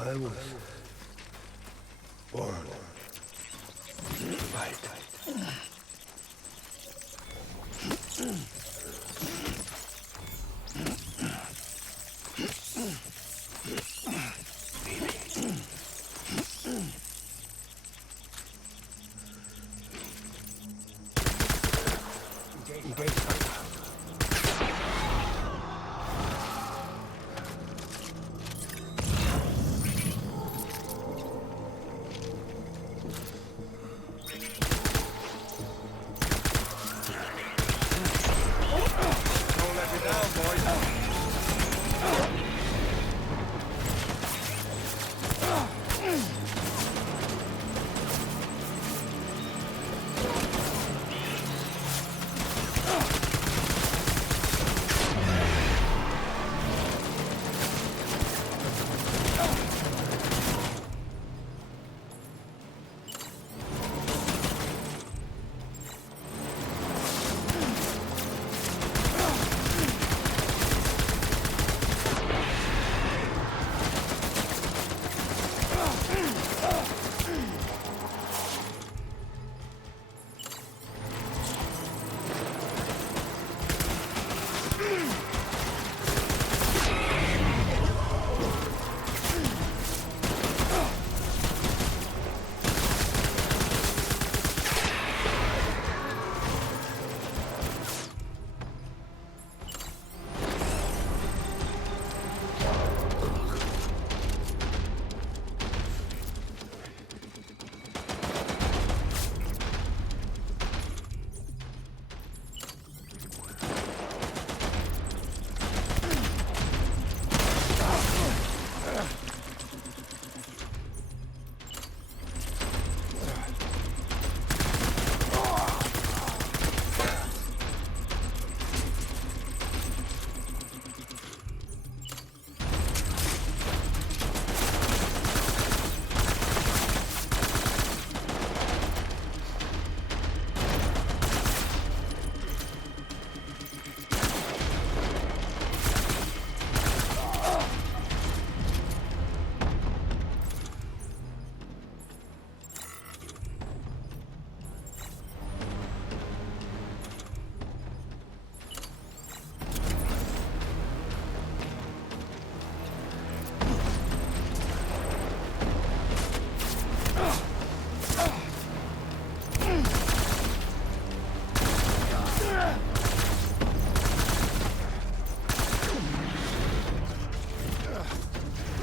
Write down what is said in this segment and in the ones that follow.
I was born to fight.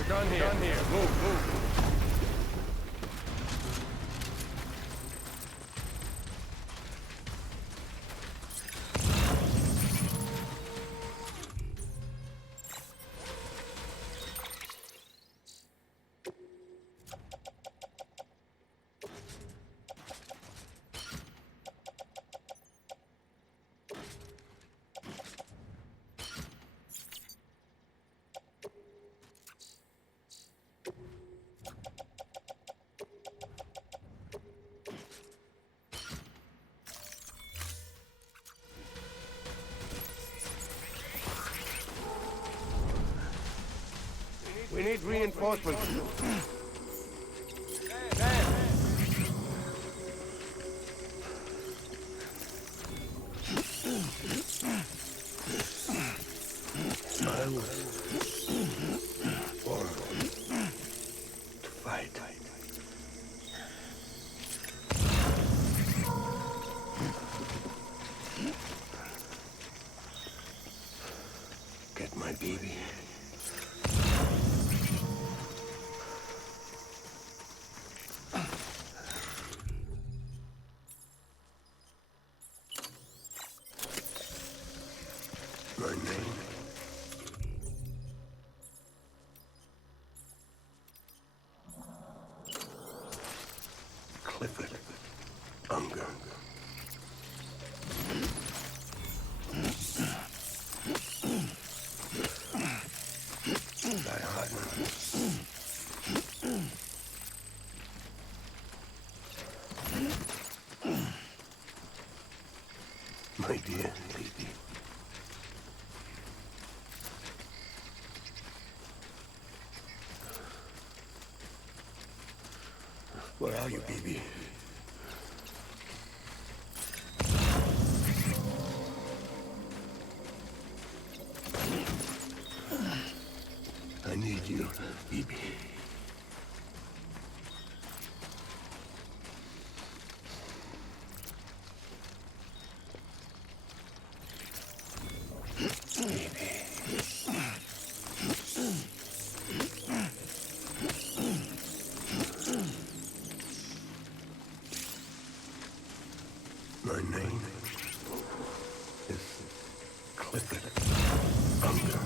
Done here. Move. We need reinforcements. I was born to fight. Get my baby. My name. Clifford Unger. Thy heart. My dear lady. Where are you, baby? I need you, baby. My name is Clifford Unger.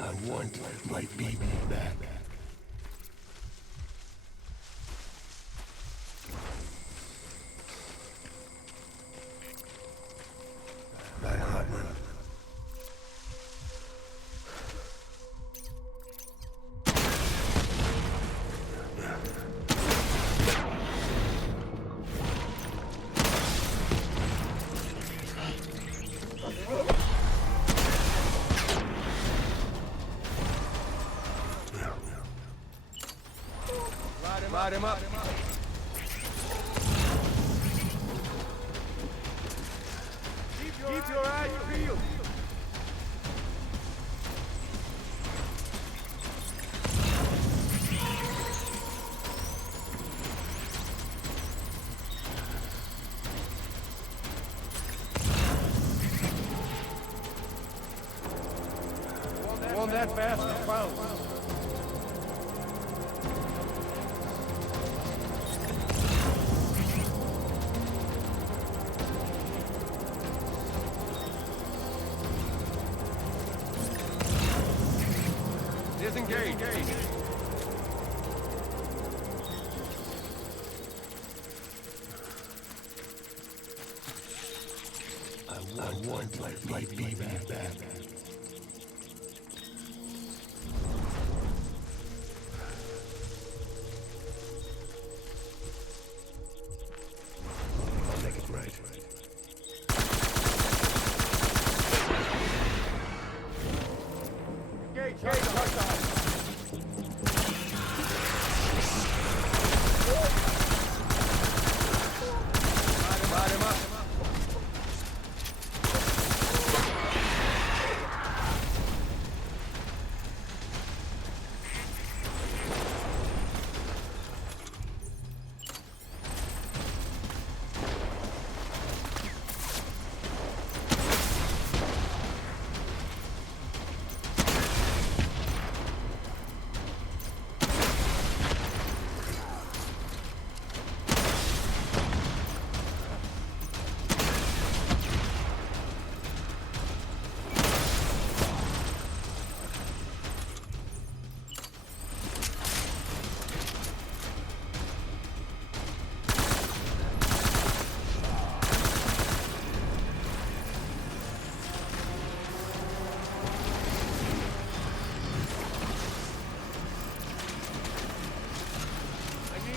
I want my baby back. My heart. Light him up. Keep your eyes peeled. One that fast and found. Disengage. I want my baby back. I'll make it right. Light him up.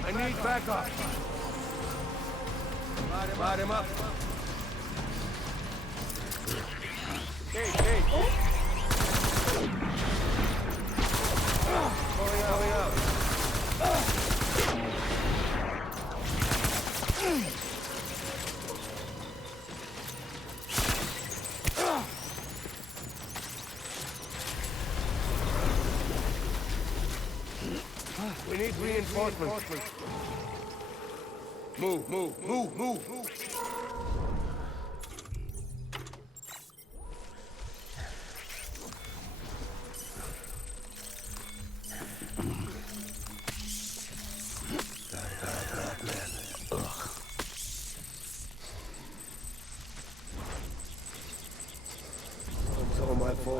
I need backup. Light him up. Gate. Going out. We need reinforcements. Move.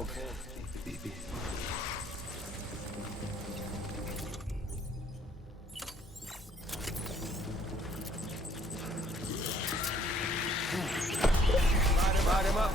folks. Light him up.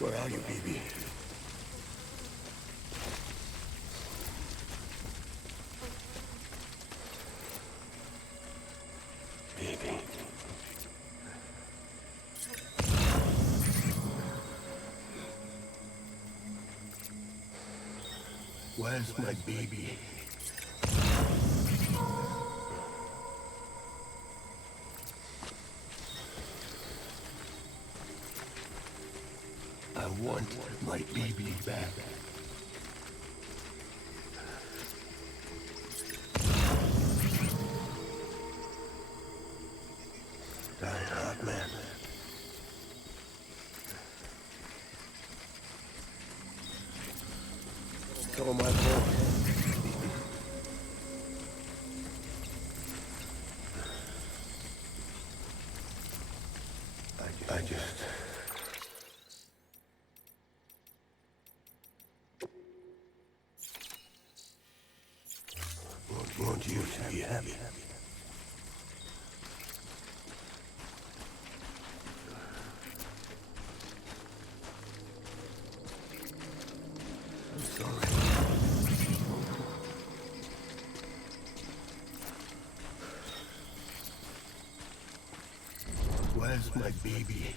Where are you, baby? Baby. Where's my baby? I want my baby back. Die hard, man. Kill my boy. I just... want you to be happy. I'm sorry. Where's my baby?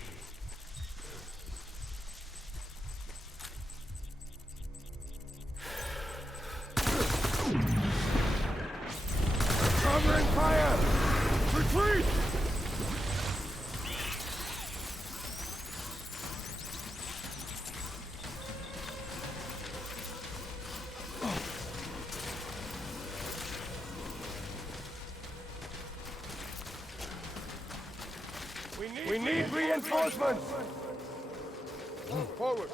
Covering fire! Retreat! We need reinforcements! Forward!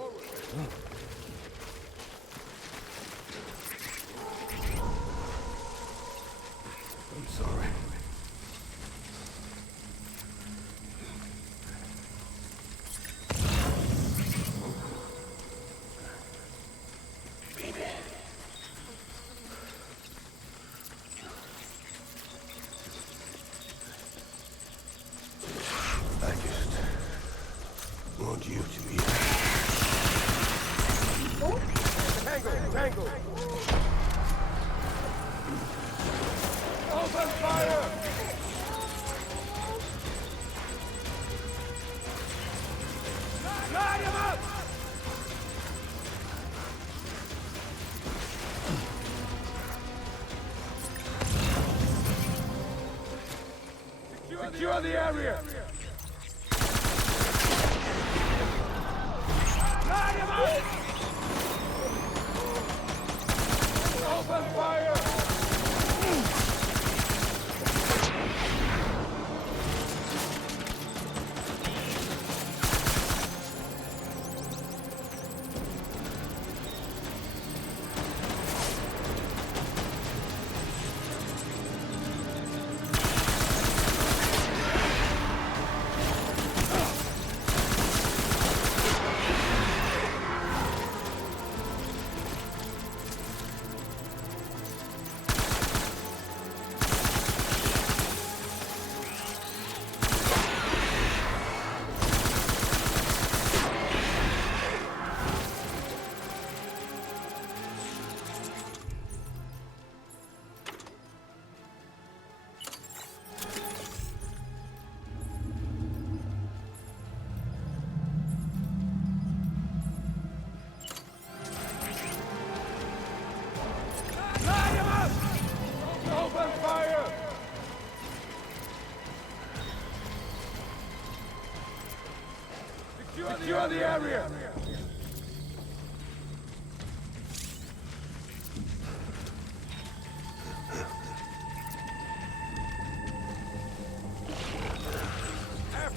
I'm sorry. Baby. I just want you to be Tango! Open fire! Light him up! Secure the area! Light him up! Open fire! Secure the area!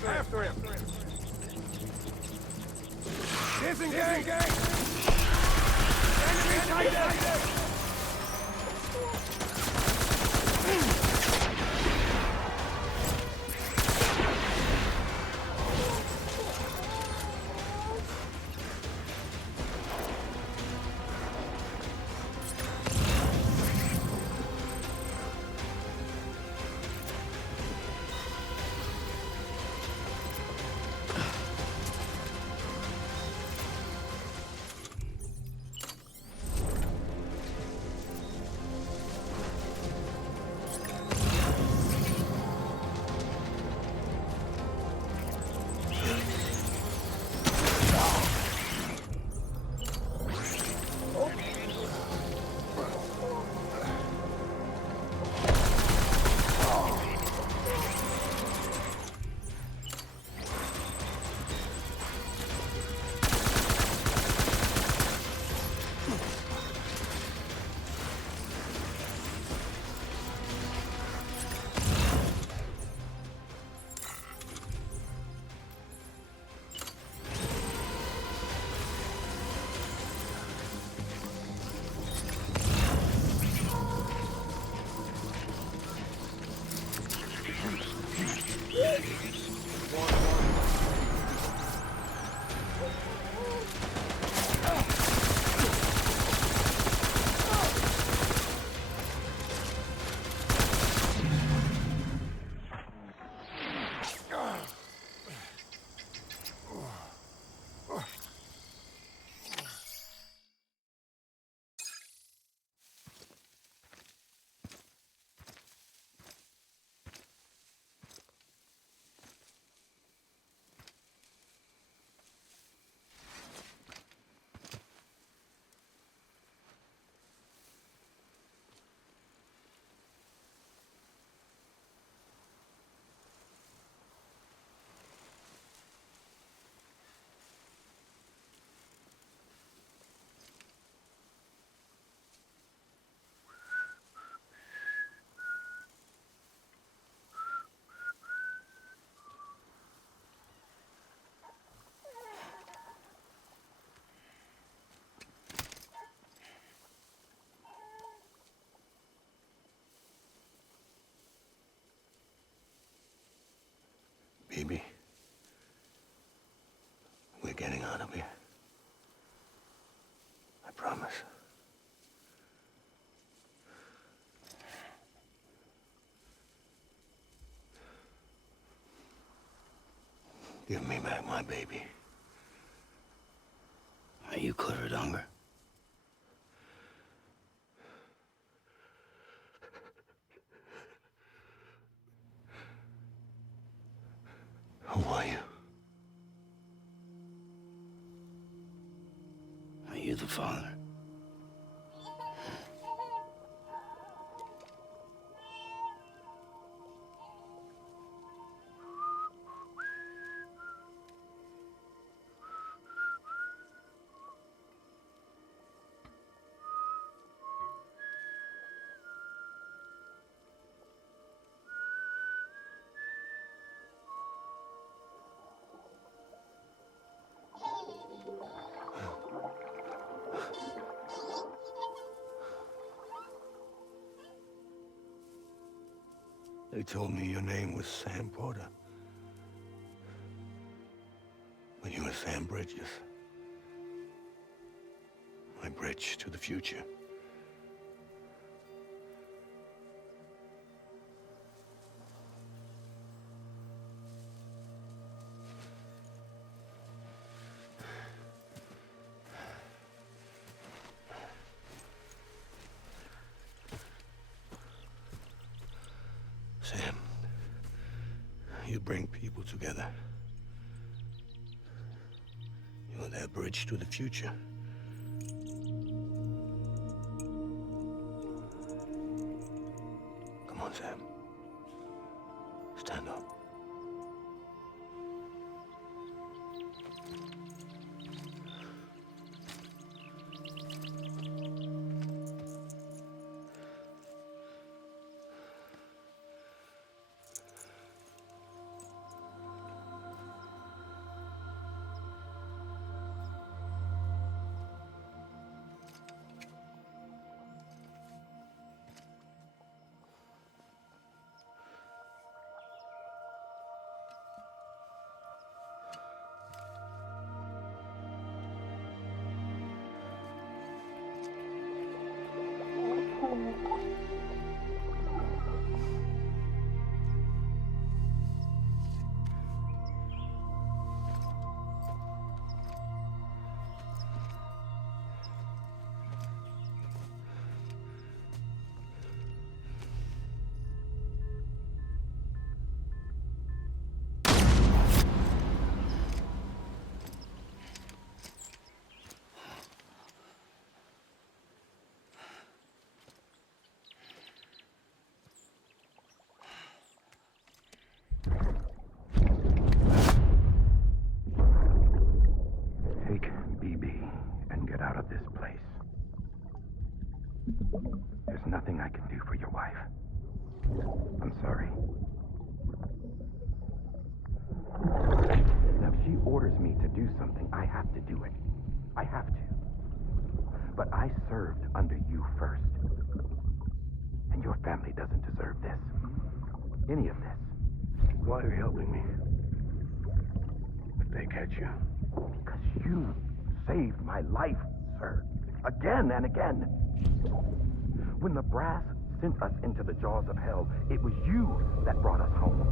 After him! Disengage! Enemy sighted! Baby, we're getting out of here. I promise. Give me back my baby. Are you clear of hunger? Who are you? Are you the father? They told me your name was Sam Porter. But you were Sam Bridges. My bridge to the future. Sam, you bring people together. You're their bridge to the future. Come on, Sam. Stand up. There's nothing I can do for your wife. I'm sorry. Now, if she orders me to do something, I have to do it. I have to. But I served under you first. And your family doesn't deserve this. Any of this. Why are you helping me? If they catch you. Because you saved my life, sir. Again and again. When the brass sent us into the jaws of hell, it was you that brought us home.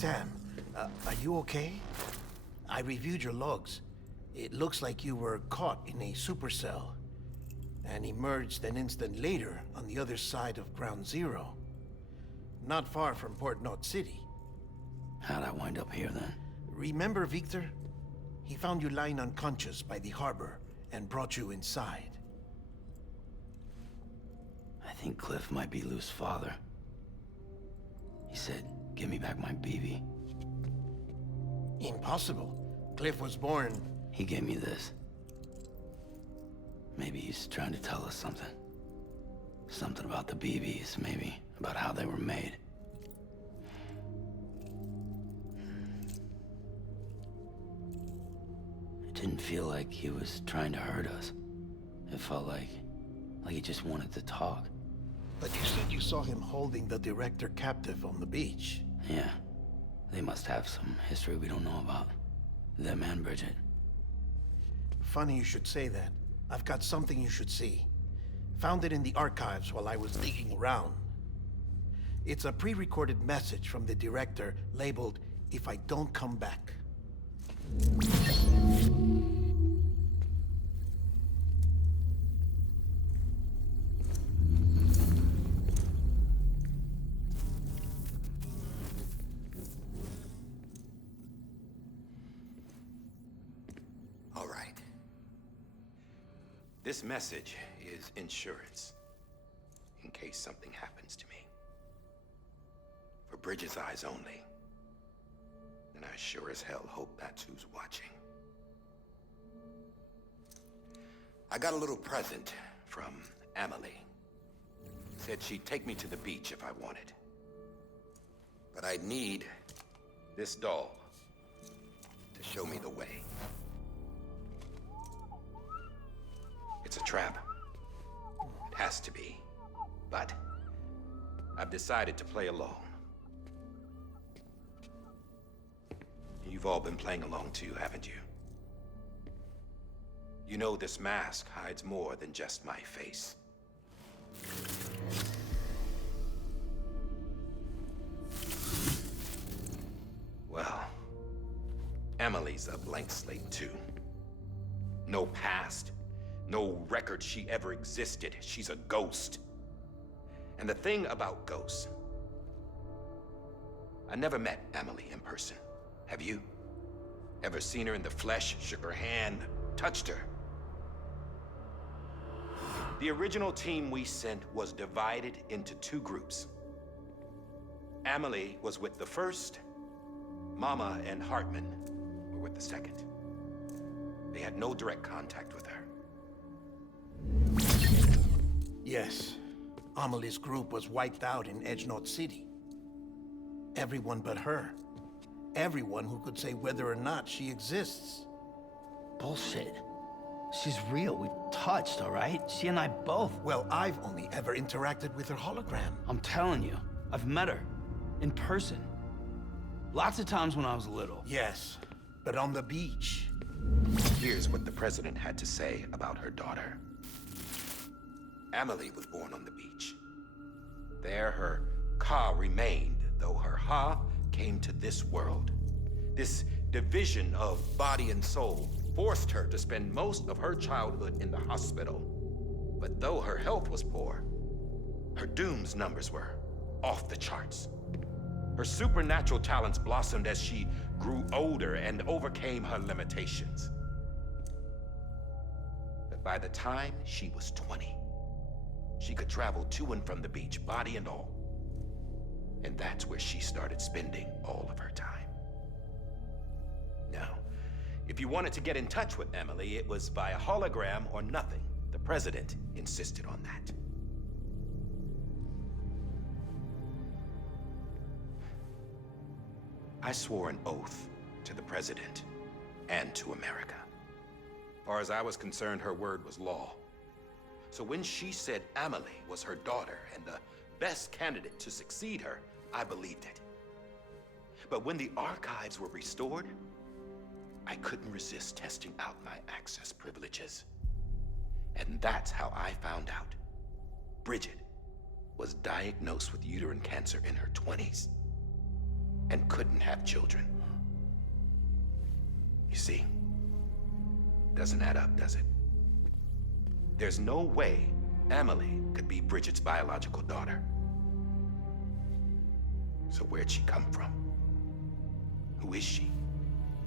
Sam, are you okay? I reviewed your logs. It looks like you were caught in a supercell and emerged an instant later on the other side of Ground Zero. Not far from Port Knot City. How'd I wind up here then? Remember Victor? He found you lying unconscious by the harbor and brought you inside. I think Cliff might be Lou's father. He said give me back my BB. Impossible. Cliff was born... He gave me this. Maybe he's trying to tell us something. Something about the BBs, maybe. About how they were made. It didn't feel like he was trying to hurt us. It felt like he just wanted to talk. But you said you saw him holding the director captive on the beach. Yeah. They must have some history we don't know about. Them and Bridget. Funny you should say that. I've got something you should see. Found it in the archives while I was digging around. It's a pre-recorded message from the director labeled, "If I don't come back." All right. This message is insurance, in case something happens to me. For Bridget's eyes only. And I sure as hell hope that's who's watching. I got a little present from Emily. Said she'd take me to the beach if I wanted. But I'd need this doll to show me the way. It's a trap. It has to be. But I've decided to play along. You've all been playing along too, haven't you? You know this mask hides more than just my face. Well, Emily's a blank slate too. No past. No record she ever existed. She's a ghost. And the thing about ghosts, I never met Emily in person. Have you? Ever seen her in the flesh, shook her hand, touched her? The original team we sent was divided into two groups. Emily was with the first. Mama and Hartman were with the second. They had no direct contact with her. Yes. Amelie's group was wiped out in Edgenot City. Everyone but her. Everyone who could say whether or not she exists. Bullshit. She's real. We touched, all right? She and I both. Well, I've only ever interacted with her hologram. I'm telling you, I've met her. In person. Lots of times when I was little. Yes, but on the beach. Here's what the president had to say about her daughter. Emily was born on the beach. There her Ka remained, though her Ha came to this world. This division of body and soul forced her to spend most of her childhood in the hospital. But though her health was poor, her Doom's numbers were off the charts. Her supernatural talents blossomed as she grew older and overcame her limitations. But by the time she was 20, she could travel to and from the beach, body and all. And that's where she started spending all of her time. Now, if you wanted to get in touch with Emily, it was via hologram or nothing. The president insisted on that. I swore an oath to the president and to America. As far as I was concerned, her word was law. So when she said Emily was her daughter and the best candidate to succeed her, I believed it. But when the archives were restored, I couldn't resist testing out my access privileges. And that's how I found out Bridget was diagnosed with uterine cancer in her 20s and couldn't have children. You see, doesn't add up, does it? There's no way Emily could be Bridget's biological daughter. So where'd she come from? Who is she?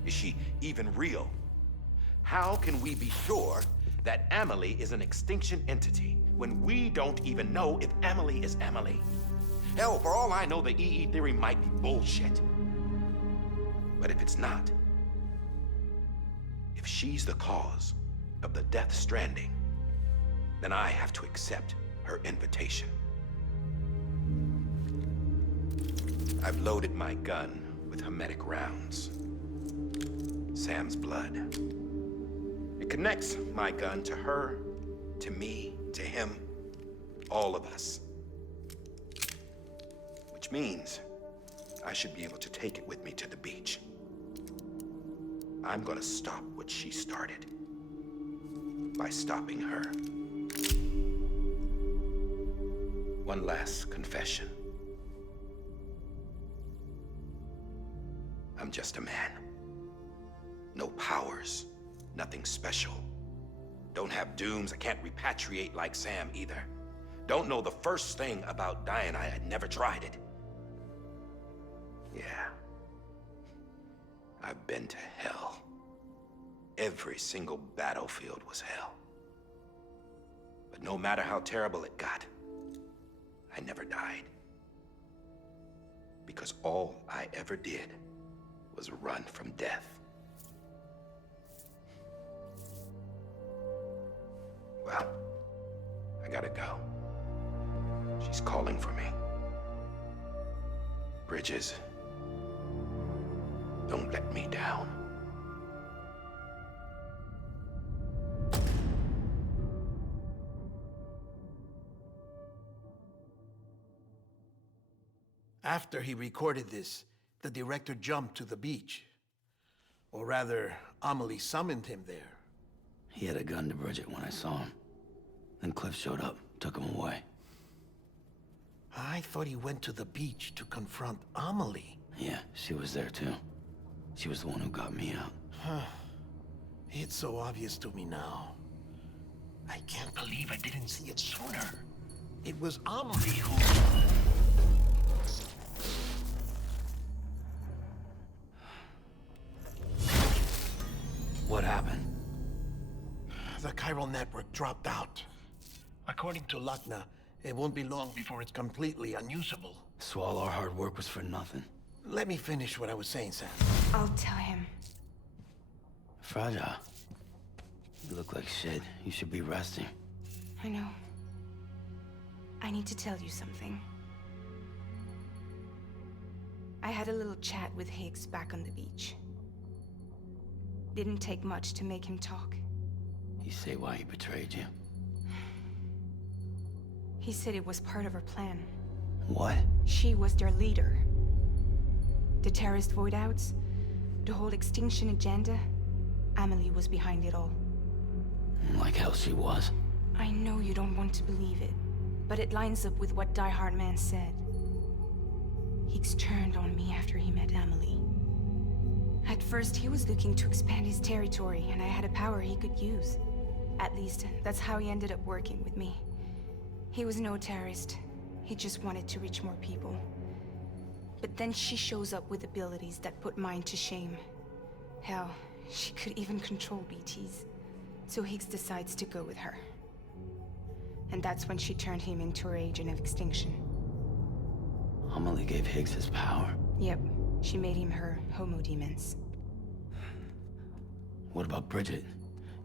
Is she even real? How can we be sure that Emily is an extinction entity when we don't even know if Emily is Emily? Hell, for all I know, the EE theory might be bullshit. But if it's not, if she's the cause of the Death Stranding, then I have to accept her invitation. I've loaded my gun with hermetic rounds. Sam's blood. It connects my gun to her, to me, to him, all of us. Which means I should be able to take it with me to the beach. I'm gonna stop what she started by stopping her. One last confession. I'm just a man. No powers, nothing special. Don't have dooms, I can't repatriate like Sam either. Don't know the first thing about dying, I had never tried it. Yeah. I've been to hell. Every single battlefield was hell. But no matter how terrible it got, I never died. Because all I ever did was run from death. Well, I gotta go. She's calling for me. Bridges, don't let me down. After he recorded this, the director jumped to the beach. Or rather, Amelie summoned him there. He had a gun to Bridget when I saw him. Then Cliff showed up, took him away. I thought he went to the beach to confront Amelie. Yeah, she was there too. She was the one who got me out. It's so obvious to me now. I can't believe I didn't see it sooner. It was Amelie who... What happened? The chiral network dropped out. According to Lakna, it won't be long before it's completely unusable. So all our hard work was for nothing. Let me finish what I was saying, Sam. I'll tell him. Fragile. You look like shit. You should be resting. I know. I need to tell you something. I had a little chat with Higgs back on the beach. Didn't take much to make him talk. You say why he betrayed you? He said it was part of her plan. What? She was their leader. The terrorist void-outs, the whole extinction agenda, Amelie was behind it all. Like hell she was. I know you don't want to believe it, but it lines up with what Die Hard Man said. Higgs turned on me after he met Amelie. At first, he was looking to expand his territory, and I had a power he could use. At least, that's how he ended up working with me. He was no terrorist. He just wanted to reach more people. But then she shows up with abilities that put mine to shame. Hell, she could even control BTs. So Higgs decides to go with her. And that's when she turned him into her agent of extinction. Amelie gave Higgs his power. Yep, she made him her Homo Demens. What about Bridget?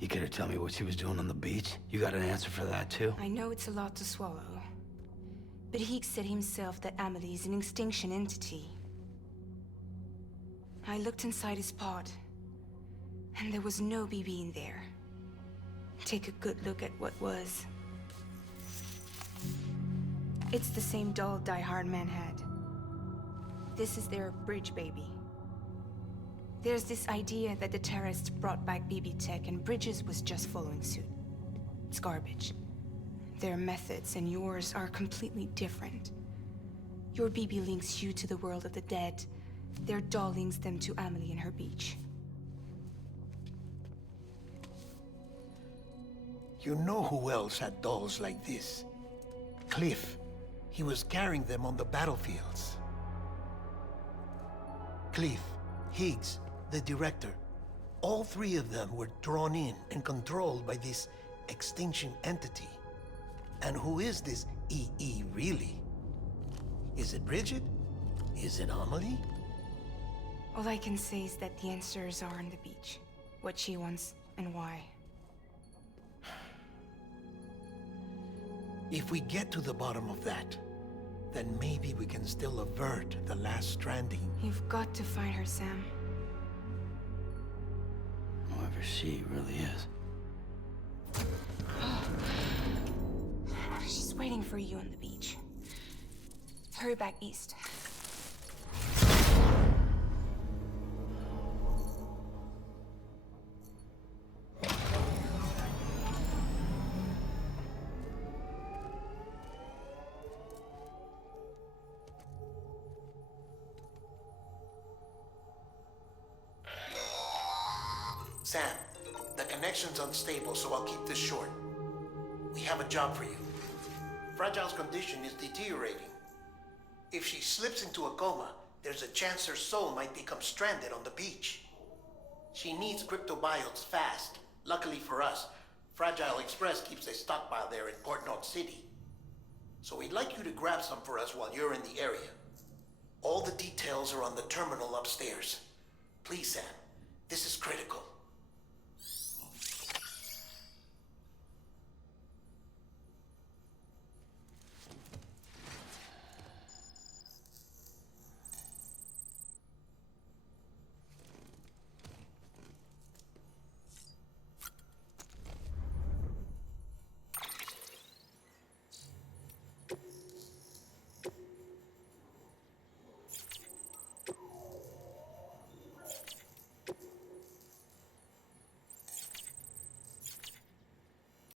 You care to tell me what she was doing on the beach? You got an answer for that too? I know it's a lot to swallow. But Higgs said himself that Amelie is an extinction entity. I looked inside his pod, and there was no BB in there. Take a good look at what was. It's the same doll Die Hard Man had. This is their bridge baby. There's this idea that the terrorists brought back BB tech and Bridges was just following suit. It's garbage. Their methods and yours are completely different. Your BB links you to the world of the dead. Their doll links them to Amelie and her beach. You know who else had dolls like this? Cliff. He was carrying them on the battlefields. Cliff, Higgs, the director. All three of them were drawn in and controlled by this extinction entity. And who is this EE really? Is it Bridget? Is it Amelie? All I can say is that the answers are on the beach. What she wants and why. If we get to the bottom of that, then maybe we can still avert the last stranding. You've got to find her, Sam. Whoever she really is. She's waiting for you on the beach. Hurry back east. Sam, the connection's unstable, so I'll keep this short. We have a job for you. Fragile's condition is deteriorating. If she slips into a coma, there's a chance her soul might become stranded on the beach. She needs cryptobiotes fast. Luckily for us, Fragile Express keeps a stockpile there in Port North City. So we'd like you to grab some for us while you're in the area. All the details are on the terminal upstairs. Please, Sam, this is critical.